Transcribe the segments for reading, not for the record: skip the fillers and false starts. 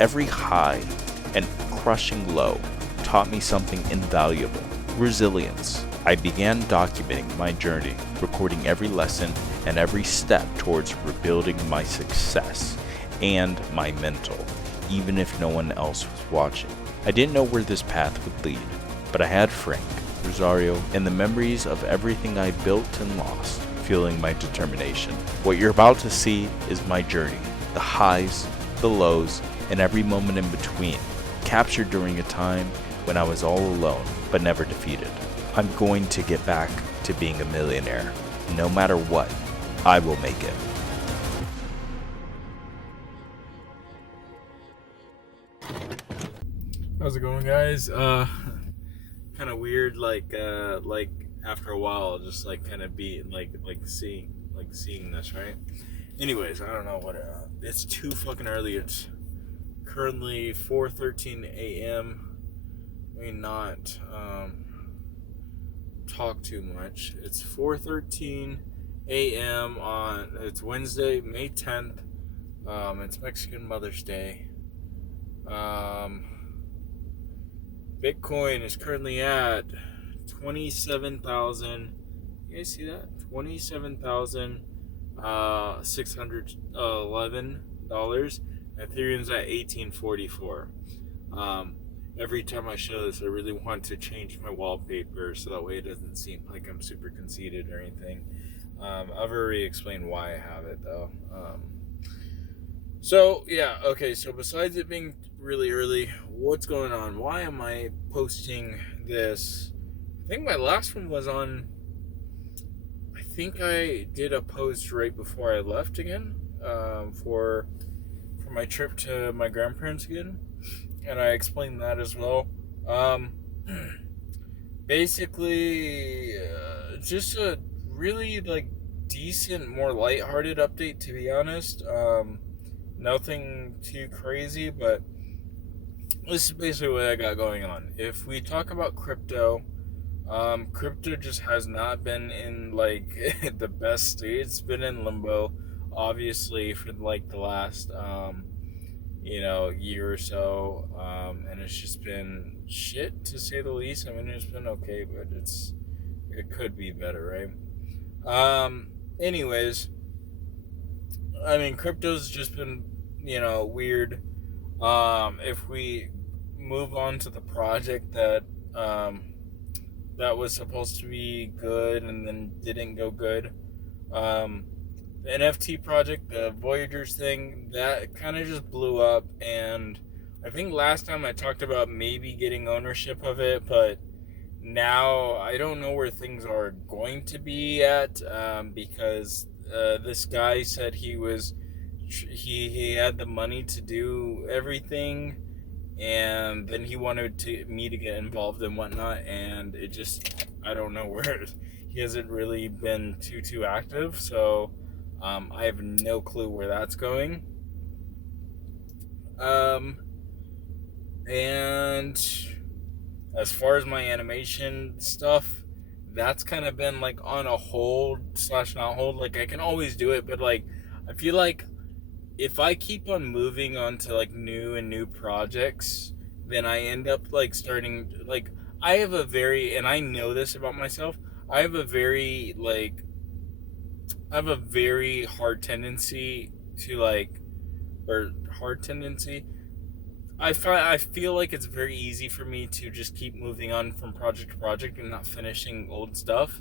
Every high and crushing low taught me something invaluable: resilience. I began documenting my journey, recording every lesson and every step towards rebuilding my success and my mental, even if no one else was watching. I didn't know where this path would lead, but I had Frank, Rosario, and the memories of everything I built and lost fueling my determination. What you're about to see is my journey, the highs, the lows, and every moment in between, captured during a time when I was all alone but never defeated. I'm going to get back to being a millionaire. No matter what, I will make it. How's it going, guys? Kind of weird, like after a while, just like kind of be seeing this, right? Anyways, I don't know what. It's too fucking early. It's currently 4:13 a.m. Let me not talk too much. It's 4:13 a.m. It's Wednesday, May 10th. It's Mexican Mother's Day. Bitcoin is currently at 27,000. You guys see that? $27,611. Ethereum's at 1844. Every time I show this, I really want to change my wallpaper so that way it doesn't seem like I'm super conceited or anything. I've already explained why I have it though. So besides it being really early, what's going on? Why am I posting this? I think my last one was on, I think I did a post right before I left again, for my trip to my grandparents again, and I explained that as well. Basically, just a really decent, more lighthearted update, to be honest. Nothing too crazy, but this is basically what I got going on. If we talk about crypto, crypto just has not been in the best state. It's been in limbo, obviously, for the last year or so, and it's just been shit, to say the least. I mean, it's been okay, but it could be better, right? Anyways, I mean, crypto's just been, weird. If we move on to the project that was supposed to be good and then didn't go good, the NFT project, the Voyagers thing, that kind of just blew up. And I think last time I talked about maybe getting ownership of it, but now I don't know where things are going to be at, because this guy said he had the money to do everything, and then he wanted me to get involved and whatnot, and it just, I don't know where. He hasn't really been too active, so I have no clue where that's going. And as far as my animation stuff, that's kind of been on a hold slash not hold. I can always do it, but I feel like if I keep on moving on to new projects, then I end up starting I have a very, and I know this about myself, I have a very hard tendency to hard tendency. I feel like it's very easy for me to just keep moving on from project to project and not finishing old stuff.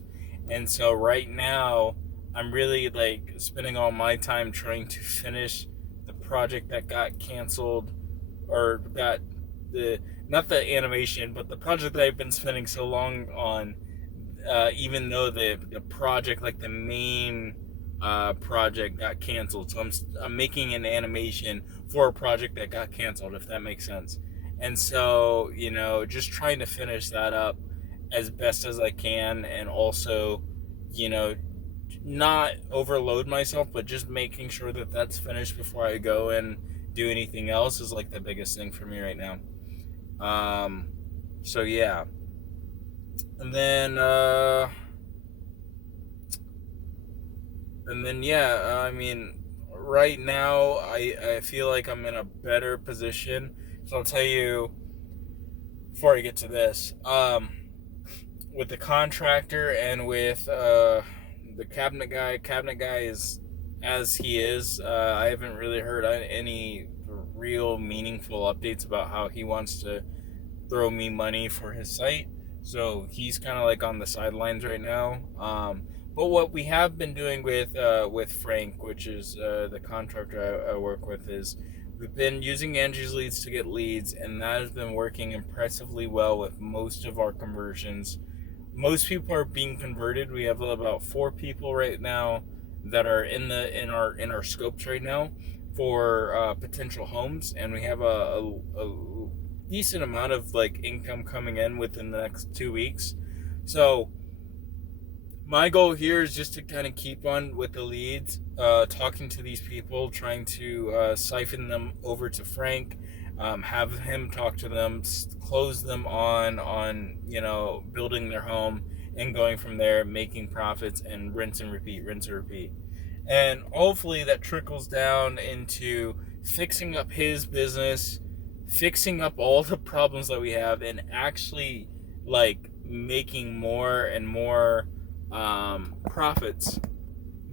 And so right now, I'm really spending all my time trying to finish the project that got canceled, or got not the animation, but the project that I've been spending so long on. Even though the project, the main project, got canceled, so I'm making an animation for a project that got canceled, if that makes sense. And so just trying to finish that up as best as I can, and also not overload myself, but just making sure that that's finished before I go and do anything else is the biggest thing for me right now. So yeah. And then yeah, I mean, right now, I feel like I'm in a better position. So I'll tell you before I get to this. With the contractor and with the cabinet guy. Cabinet guy is as he is. I haven't really heard any real meaningful updates about how he wants to throw me money for his site. So he's kind of like on the sidelines right now. But what we have been doing with Frank, which is the contractor I work with, is we've been using Angie's Leads to get leads, and that has been working impressively well with most of our conversions. Most people are being converted. We have about 4 people right now that are in our scopes right now for potential homes, and we have a decent amount of like income coming in within the next 2 weeks. So my goal here is just to kind of keep on with the leads, talking to these people, trying to siphon them over to Frank, have him talk to them, close them on building their home, and going from there, making profits, and rinse and repeat. And hopefully that trickles down into fixing up his business, fixing up all the problems that we have, and actually like making more and more profits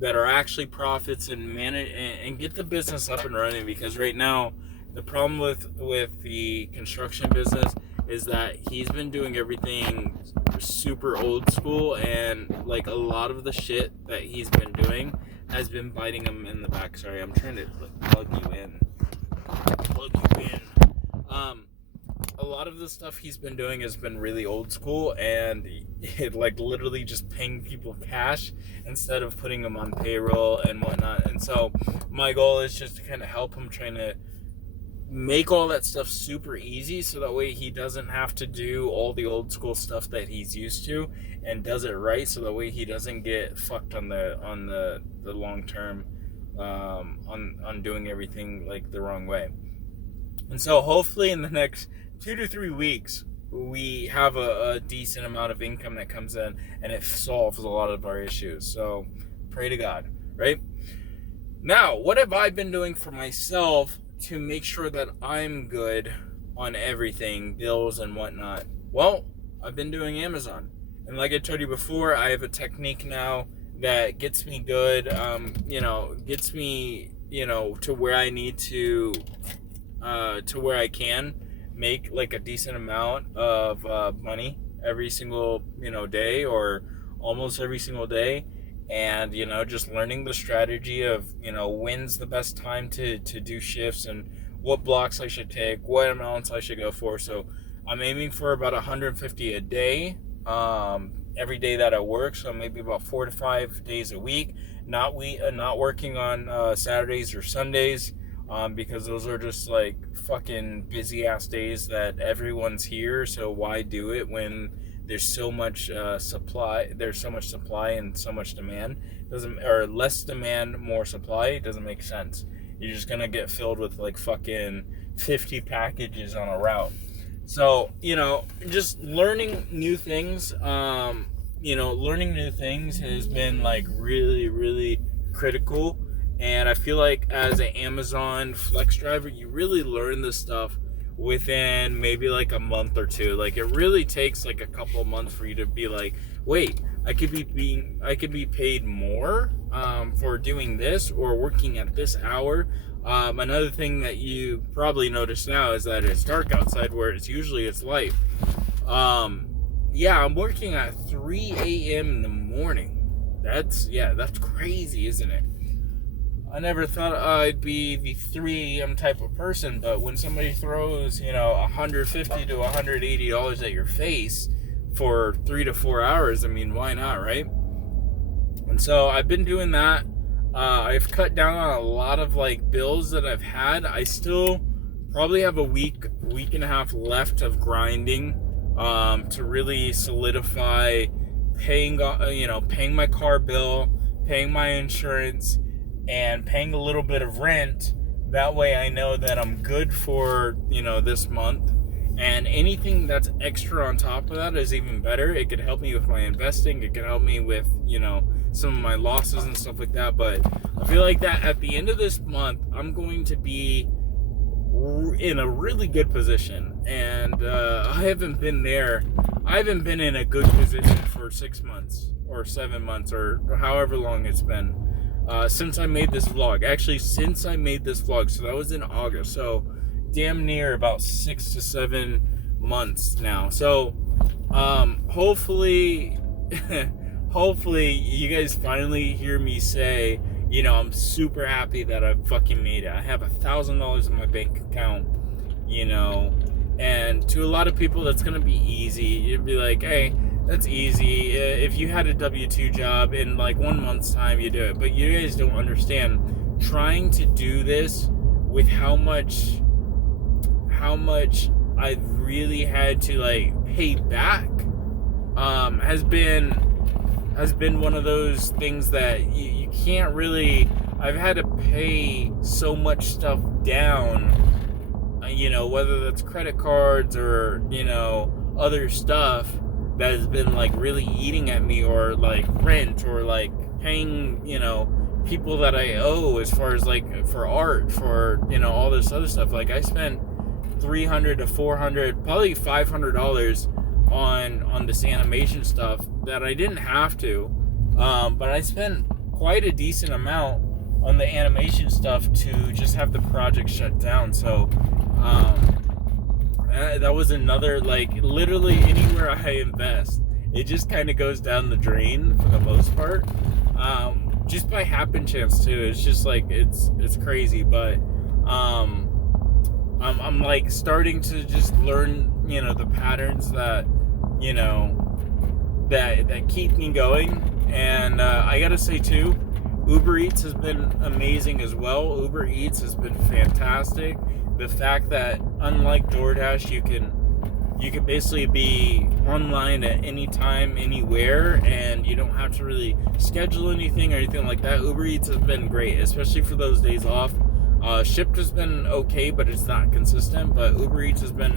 that are actually profits, and manage and get the business up and running. Because right now the problem with the construction business is that he's been doing everything super old school, and like a lot of the shit that he's been doing has been biting him in the back. Sorry, I'm trying to like plug you in. A lot of the stuff he's been doing has been really old school, and it like literally just paying people cash instead of putting them on payroll and whatnot. And so my goal is just to kind of help him, trying to make all that stuff super easy, so that way he doesn't have to do all the old school stuff that he's used to, and does it right, so that way he doesn't get fucked on the long term, on doing everything like the wrong way. And so hopefully in the next 2 to 3 weeks we have a decent amount of income that comes in, and it solves a lot of our issues. So pray to God, right? Now, what have I been doing for myself to make sure that I'm good on everything, bills and whatnot? Well, I've been doing Amazon. And like I told you before, I have a technique now that gets me good, gets me, to where I need to where I can make like a decent amount of money every single, day, or almost every single day. And, just learning the strategy of, when's the best time to do shifts, and what blocks I should take, what amounts I should go for. So I'm aiming for about 150 a day, every day that I work. So maybe about 4 to 5 days a week, not working on Saturdays or Sundays, because those are just like fucking busy ass days that everyone's here. So why do it when there's so much supply? There's so much supply and so much demand. Or less demand, more supply. It doesn't make sense. You're just gonna get filled with like fucking 50 packages on a route. So just learning new things. Learning new things has been like really, really critical. And I feel like as an Amazon flex driver, you really learn this stuff within maybe like a month or two. Like it really takes like a couple of months for you to be like, wait, I could be paid more for doing this, or working at this hour. Another thing that you probably notice now is that it's dark outside, where it's light. I'm working at 3 a.m. in the morning. That's crazy, isn't it? I never thought I'd be the 3 a.m. type of person, but when somebody throws, $150 to $180 at your face for 3 to 4 hours, I mean, why not, right? And so I've been doing that. I've cut down on a lot of like bills that I've had. I still probably have a week and a half left of grinding, to really solidify paying my car bill, paying my insurance, and paying a little bit of rent. That way I know that I'm good for, this month. And anything that's extra on top of that is even better. It could help me with my investing. It could help me with, some of my losses and stuff like that. But I feel like that at the end of this month, I'm going to be in a really good position, and I haven't been in a good position for 6 months or 7 months or however long it's been since I made this vlog. Actually, since I made this vlog, so that was in August, so damn near about 6 to 7 months now. So hopefully hopefully you guys finally hear me say, you know, I'm super happy that I fucking made it. I have $1,000 in my bank account, you know, and to a lot of people that's gonna be easy. You'd be like, hey, that's easy. If you had a W-2 job in like 1 month's time, you do it. But you guys don't understand, trying to do this with how much I've really had to like pay back has been one of those things that you can't really. I've had to pay so much stuff down, you know, whether that's credit cards or, you know, other stuff that has been like really eating at me, or like rent, or like paying, you know, people that I owe as far as like for art, for, you know, all this other stuff. Like I spent $300 to $400, probably $500 on this animation stuff that I didn't have to, but I spent quite a decent amount on the animation stuff to just have the project shut down. So that was another, like, literally anywhere I invest, it just kind of goes down the drain for the most part, just by happen chance too. It's just like it's crazy. But I'm like starting to just learn, you know, the patterns that, you know, that keep me going. And I gotta say too, Uber Eats has been amazing as well. Uber Eats has been fantastic. The fact that, unlike DoorDash, you can basically be online at any time, anywhere, and you don't have to really schedule anything or anything like that. Uber Eats has been great, especially for those days off. Shipt has been okay, but it's not consistent. But Uber Eats has been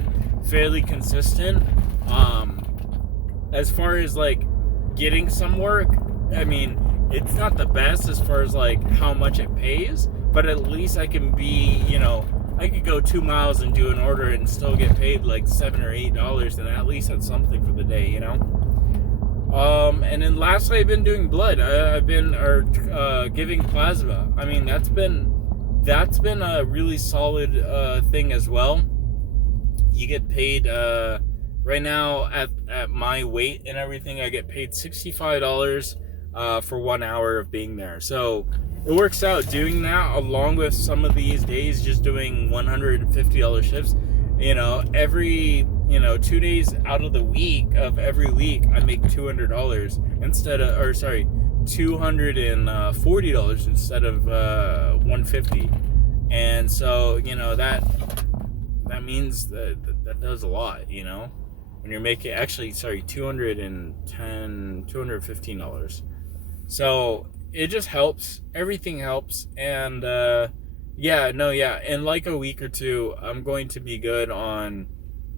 fairly consistent. As far as like getting some work, I mean, it's not the best as far as like how much it pays, but at least I can be, you know, I could go 2 miles and do an order and still get paid like $7 or $8, and at least that's something for the day, you know. And then lastly, I've been doing blood. I've been giving plasma. I mean, that's been a really solid thing as well. You get paid right now at my weight and everything. I get paid $65 for 1 hour of being there. So it works out doing that, along with some of these days just doing $150 shifts. You know, every, you know, 2 days out of the week of every week, I make $200 instead of, or sorry, $240 instead of $150. And so, you know, that means that does a lot, you know, when you're making, actually, sorry, $215. So it just helps. Everything helps. And in like a week or two, I'm going to be good on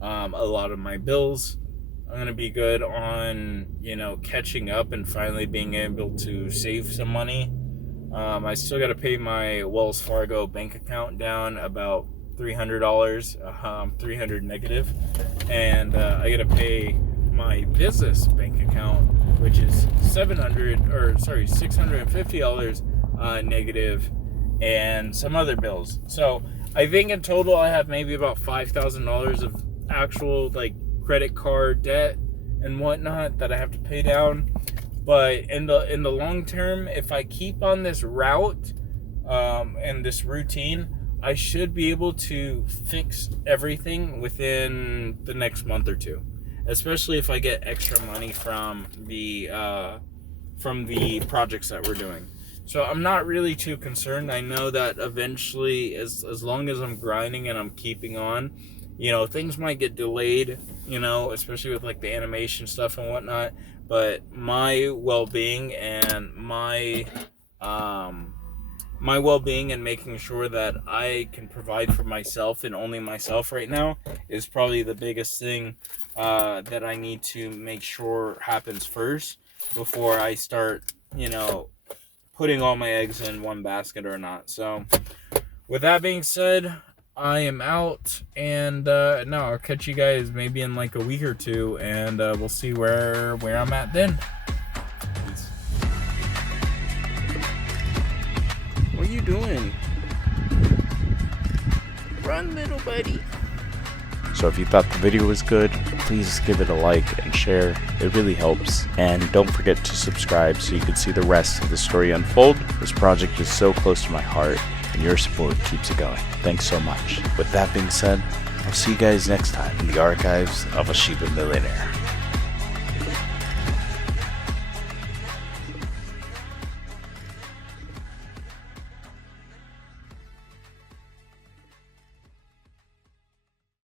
a lot of my bills. I'm going to be good on, you know, catching up and finally being able to save some money. I still got to pay my Wells Fargo bank account down about $300, $300 negative, and I got to pay my business bank account, which is $650 negative, and some other bills. So I think in total I have maybe about $5,000 of actual like credit card debt and whatnot that I have to pay down. But in the long term, if I keep on this route and this routine, I should be able to fix everything within the next month or two, especially if I get extra money from the projects that we're doing. So I'm not really too concerned. I know that eventually, as long as I'm grinding and I'm keeping on, you know, things might get delayed, you know, especially with like the animation stuff and whatnot. But my well-being and my well-being and making sure that I can provide for myself and only myself right now is probably the biggest thing that I need to make sure happens first before I start you know, putting all my eggs in one basket or not. So, with that being said, I am out, and no, I'll catch you guys maybe in like a week or two, and we'll see where I'm at then. Peace. What are you doing? Run, little buddy. So if you thought the video was good, please give it a like and share. It really helps. And don't forget to subscribe so you can see the rest of the story unfold. This project is so close to my heart, and your support keeps it going. Thanks so much. With that being said, I'll see you guys next time in the archives of a Shiba Millionaire.